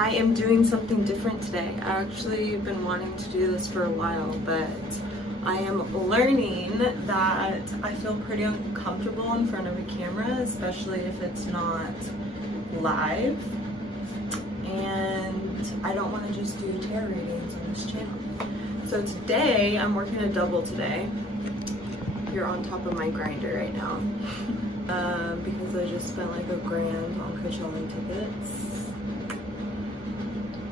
I am doing something different today. I actually been wanting to do this for a while, but I am learning that I feel pretty uncomfortable in front of a camera, especially if it's not live. And I don't want to just do tarot readings on this channel. So today, I'm working a double today. You're on top of my grinder right now. Because I just spent like $1,000 on Coachella tickets.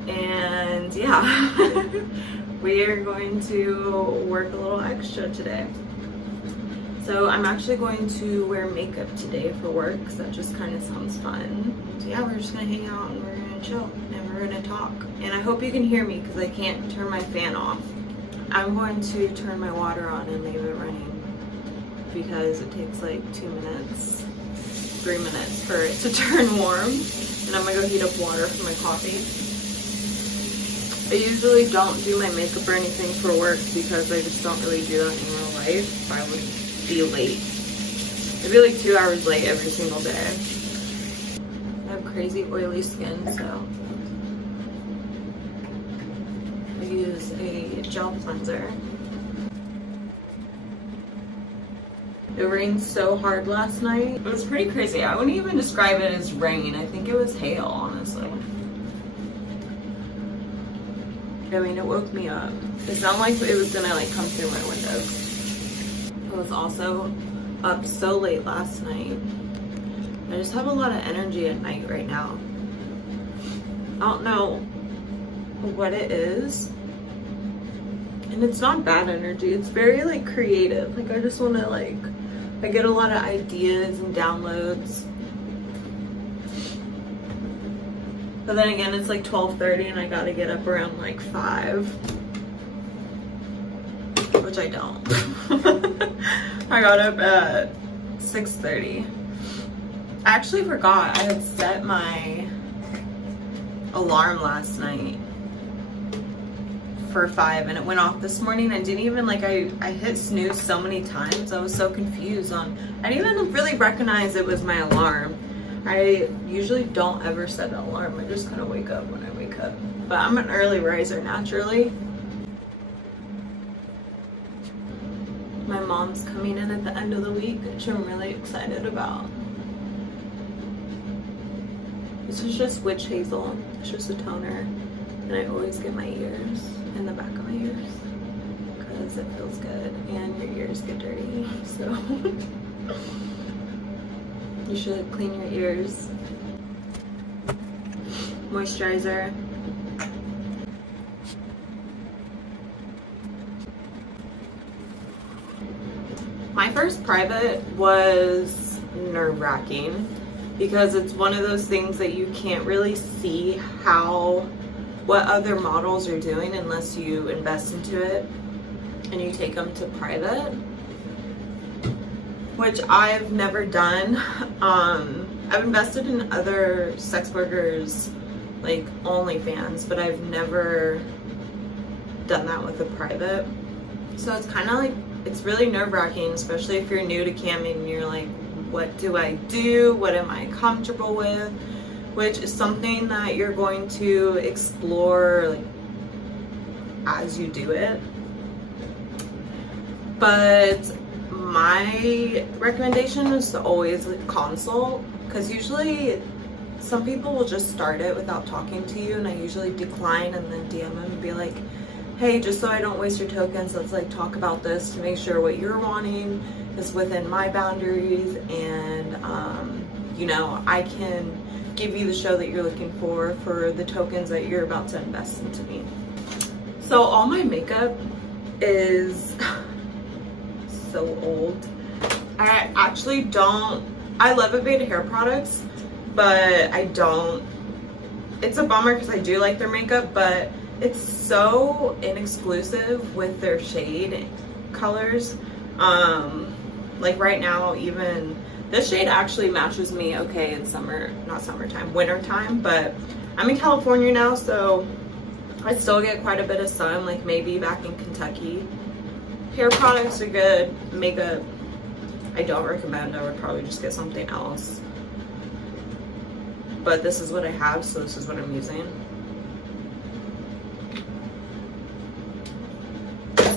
And yeah, we are going to work a little extra today. So I'm actually going to wear makeup today for work, because that just kind of sounds fun. So yeah, we're just gonna hang out and we're gonna chill and we're gonna talk. And I hope you can hear me because I can't turn my fan off. I'm going to turn my water on and leave it running because it takes like 2 minutes, 3 minutes for it to turn warm. And I'm gonna go heat up water for my coffee. I usually don't do my makeup or anything for work because I just don't really do that in real life. I would be late. I'd be like 2 hours late every single day. I have crazy oily skin, so I use a gel cleanser. It rained so hard last night. It was pretty crazy. I wouldn't even describe it as rain. I think it was hail, honestly. I mean, it woke me up. It sounded like it was gonna like come through my windows. I was also up so late last night. I just have a lot of energy at night right now. I don't know what it is. And it's not bad energy. It's very like creative. Like I just wanna like, I get a lot of ideas and downloads. But then again, it's like 12:30 and I gotta get up around like 5. Which I don't. I got up at 6:30. I actually forgot I had set my alarm last night for 5 and it went off this morning. I didn't even like, I hit snooze so many times. I was so confused on, I didn't even really recognize it was my alarm. I usually don't ever set an alarm. I just kind of wake up when I wake up. But I'm an early riser naturally. My mom's coming in at the end of the week, which I'm really excited about. This is just witch hazel. It's just a toner. And I always get my ears, in the back of my ears, because it feels good and your ears get dirty, so. You should clean your ears. Moisturizer. My first private was nerve-wracking because it's one of those things that you can't really see what other models are doing unless you invest into it and you take them to private, which I've never done. I've invested in other sex workers, like OnlyFans, but I've never done that with a private. So it's kind of like, it's really nerve-wracking, especially if you're new to camming and you're like, what do I do? What am I comfortable with? Which is something that you're going to explore like as you do it. But my recommendation is to always like consult, because usually some people will just start it without talking to you, and I usually decline and then DM them and be like, hey, just so I don't waste your tokens, let's like talk about this to make sure what you're wanting is within my boundaries, and you know, I can give you the show that you're looking for the tokens that you're about to invest into me. So all my makeup is so old. I actually don't, I love Aveda hair products, but I don't, it's a bummer because I do like their makeup, but it's so inexclusive with their shade colors. Like right now, even this shade actually matches me okay in summer, not summertime, winter time, but I'm in California now, so I still get quite a bit of sun, like maybe back in Kentucky. Hair products are good. Makeup, I don't recommend. I would probably just get something else. But this is what I have, so this is what I'm using.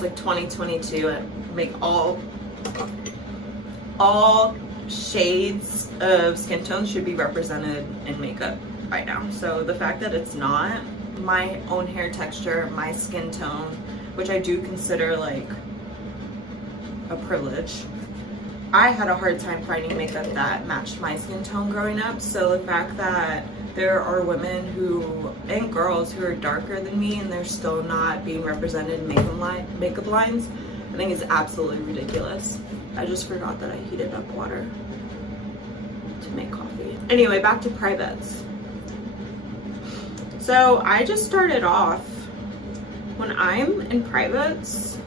like 2022. I make all shades of skin tones should be represented in makeup by now. So the fact that it's not, my own hair texture, my skin tone, which I do consider like a privilege, I had a hard time finding makeup that matched my skin tone growing up. So the fact that there are women and girls who are darker than me and they're still not being represented in makeup lines, I think is absolutely ridiculous. I just forgot that I heated up water to make coffee. Anyway, back to privates. So I just started off, when I'm in privates,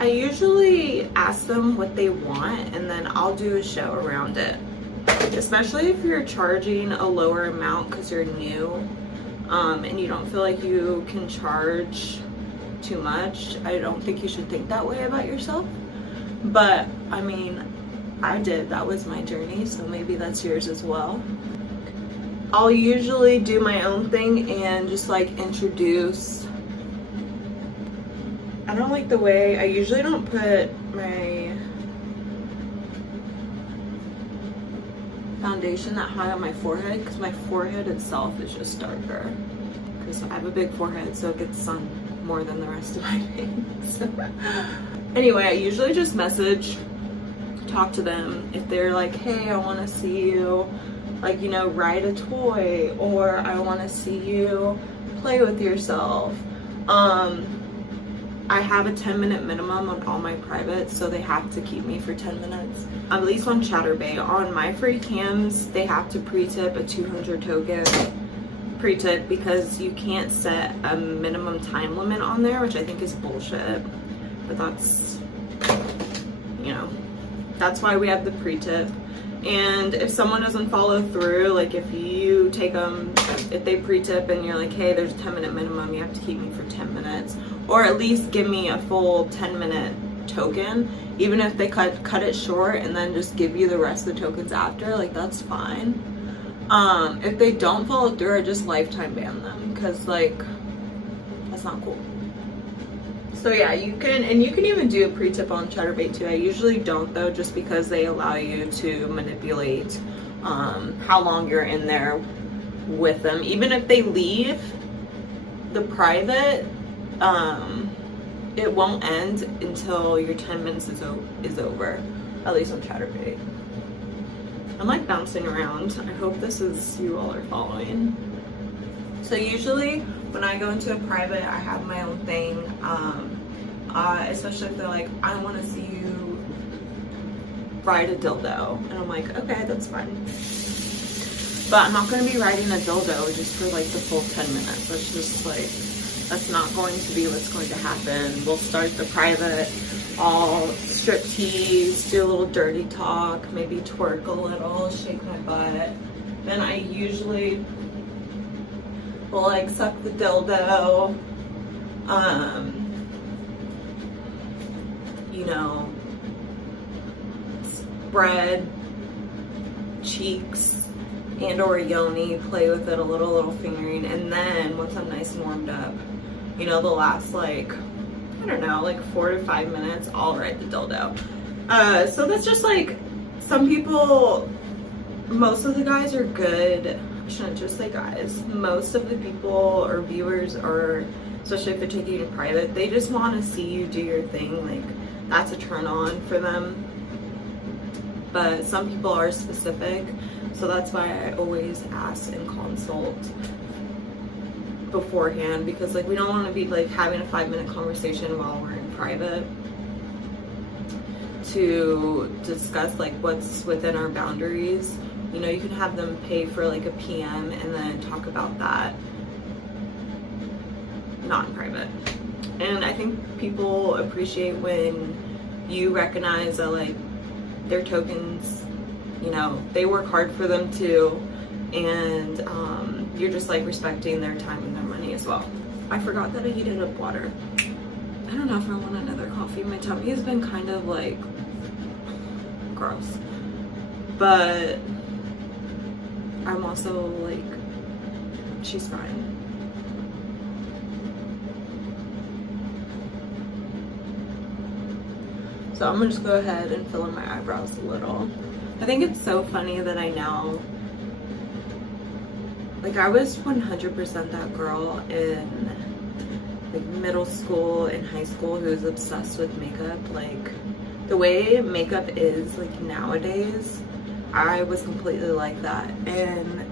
I usually ask them what they want and then I'll do a show around it. Especially if you're charging a lower amount because you're new and you don't feel like you can charge too much. I don't think you should think that way about yourself. But I mean, I did. That was my journey, so maybe that's yours as well. I'll usually do my own thing and just like introduce. I don't like the way, I usually don't put my foundation that high on my forehead because my forehead itself is just darker. Because I have a big forehead, so it gets sun more than the rest of my face. Anyway, I usually just message, talk to them. If they're like, hey, I want to see you, like, you know, ride a toy, or I want to see you play with yourself. I have a 10-minute minimum on all my privates, so they have to keep me for 10 minutes. At least on Chatterbait. On my free cams, they have to pre-tip a 200 token pre-tip because you can't set a minimum time limit on there, which I think is bullshit. But that's, you know, that's why we have the pre-tip. And if someone doesn't follow through, like if you take them, if they pre-tip and you're like, hey, there's a 10-minute minimum, you have to keep me for 10 minutes. Or at least give me a full 10-minute token. Even if they cut it short and then just give you the rest of the tokens after, like that's fine. If they don't follow through, I just lifetime ban them because like, that's not cool. So yeah, you can even do a pre-tip on Chatterbait too. I usually don't though, just because they allow you to manipulate how long you're in there with them. Even if they leave the private, it won't end until your 10 minutes is over, at least on Chatterbait. I'm like bouncing around. I hope you all are following. So usually when I go into a private, I have my own thing, especially if they're like, I want to see you ride a dildo. And I'm like, okay, that's fine. But I'm not going to be riding a dildo just for like the full 10 minutes. That's just like, that's not going to be what's going to happen. We'll start the private, I'll strip tease, do a little dirty talk, maybe twerk a little, shake my butt. Then I usually will like suck the dildo, you know, spread cheeks and or yoni, play with it a little fingering, and then once I'm nice and warmed up, you know, the last like, I don't know, like 4 to 5 minutes, I'll ride the dildo. So that's just like, some people, most of the guys are good. I shouldn't just say guys. Most of the people or viewers, or especially if they're taking you private, they just want to see you do your thing. Like, that's a turn on for them. But some people are specific, so that's why I always ask and consult beforehand, because like we don't want to be like having a 5-minute conversation while we're in private to discuss like what's within our boundaries. You know, you can have them pay for like a PM and then talk about that not in private. And I think people appreciate when you recognize that like their tokens, you know, they work hard for them too, and you're just like respecting their time and their money as well. I forgot that I heated up water. I don't know if I want another coffee. My tummy has been kind of like gross, but I'm also like, she's fine. So I'm gonna just go ahead and fill in my eyebrows a little. I think it's so funny that I now, like, I was 100% that girl in like middle school and high school who was obsessed with makeup. Like, the way makeup is like nowadays, I was completely like that. And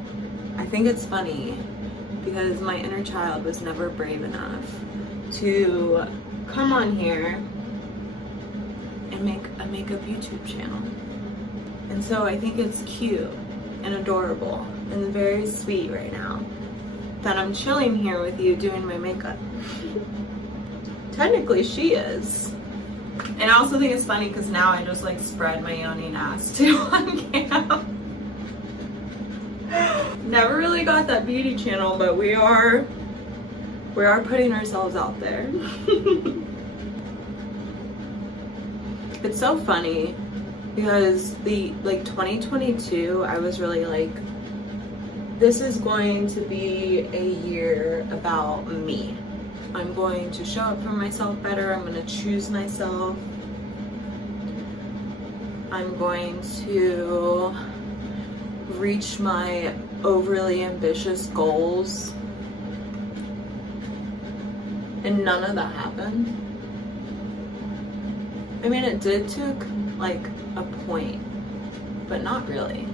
I think it's funny because my inner child was never brave enough to come on here and make a makeup YouTube channel. And so I think it's cute and adorable and very sweet right now that I'm chilling here with you doing my makeup. Technically she is. And I also think it's funny because now I just like spread my yawning ass too on cam. Never really got that beauty channel, but we are putting ourselves out there. It's so funny because the 2022, I was really like, this is going to be a year about me. I'm going to show up for myself better. I'm going to choose myself. I'm going to reach my overly ambitious goals. And none of that happened. I mean, it did to like a point, but not really.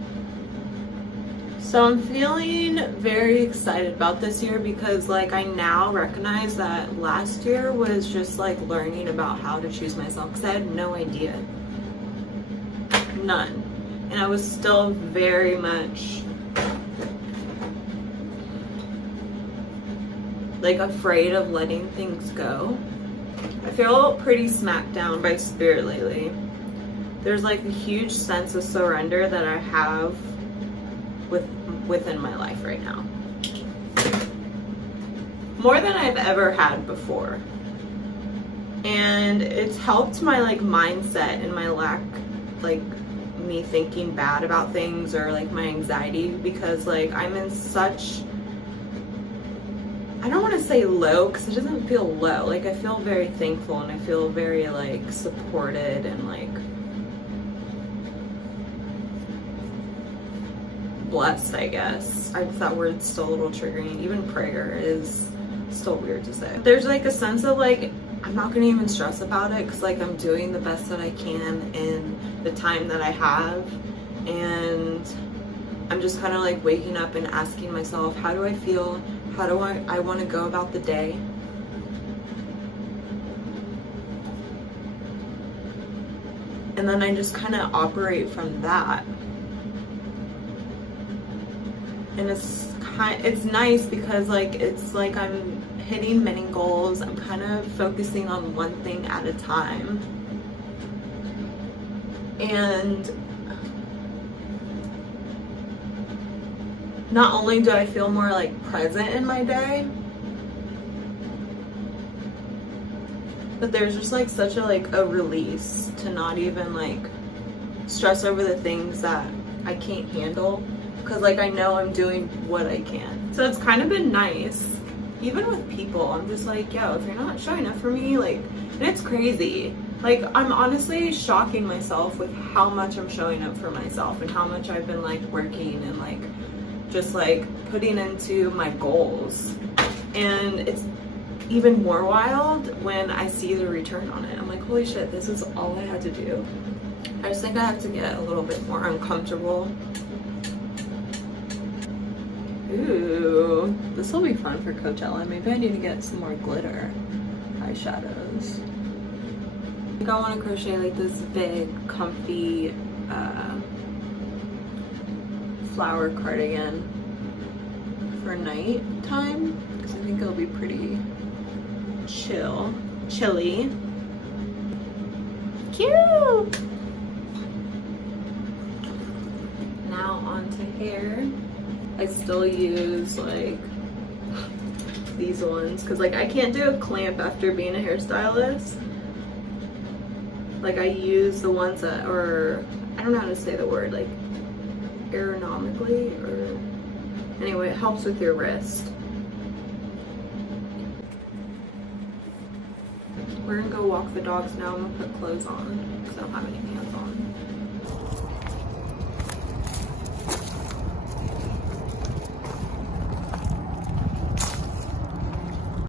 So I'm feeling very excited about this year because like I now recognize that last year was just like learning about how to choose myself because I had no idea. None. And I was still very much like afraid of letting things go. I feel pretty smacked down by spirit lately. There's like a huge sense of surrender that I have within my life right now. More than I've ever had before. And it's helped my like mindset and my lack, like me thinking bad about things or like my anxiety, because like I'm in such, I don't want to say low because it doesn't feel low. Like I feel very thankful and I feel very like supported and like blessed, I guess. That word's still a little triggering. Even prayer is still weird to say. There's like a sense of like, I'm not gonna even stress about it because like I'm doing the best that I can in the time that I have, and I'm just kind of like waking up and asking myself, how do I feel? How do I want to go about the day? And then I just kind of operate from that. And it's nice because like it's like I'm hitting many goals. I'm kind of focusing on one thing at a time. And not only do I feel more like present in my day, but there's just like such a like a release to not even like stress over the things that I can't handle, because like I know I'm doing what I can. So it's kind of been nice. Even with people, I'm just like, yo, if you're not showing up for me, like, and it's crazy. Like, I'm honestly shocking myself with how much I'm showing up for myself and how much I've been like working and like just like putting into my goals. And it's even more wild when I see the return on it. I'm like, holy shit, this is all I had to do. I just think I have to get a little bit more uncomfortable. Ooh, this will be fun for Coachella. Maybe I need to get some more glitter eyeshadows. I think I want to crochet like this big, comfy flower cardigan for night time, because I think it'll be pretty chilly. Cute! Now onto hair. I still use like these ones because like I can't do a clamp after being a hairstylist. Like I use the ones that are, I don't know how to say the word, like aeronomically, or anyway, it helps with your wrist. We're gonna go walk the dogs now. I'm gonna put clothes on because I don't have any pants on.